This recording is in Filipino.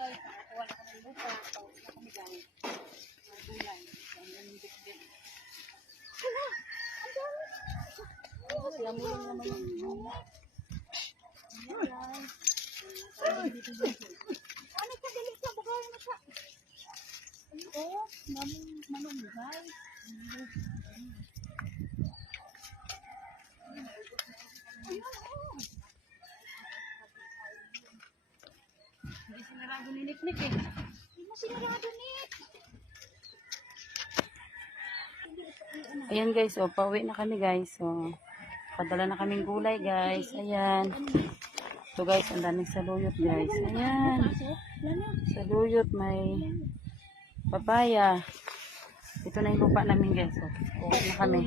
guys, nakakuha na kami ng lupa. Pauwi na kami guys. Mga gulay. Ang ganun dikdik. Hala! Ang dami! Sila mo lang naman yung mga. Ayan guys. Ano ka? Dali ka. Bagay na ka. Oo. Manong guys. Hindi sinarado ni Niknik eh. Hindi mo sinarado Nik. Ayan guys, so pauwi na kami guys. So, padala na kaming gulay guys. Ayan. So guys, ang daming saluyot guys. Ayan. Saluyot, may papaya. Ito na yung lupa namin guys. So, pauwi na kami.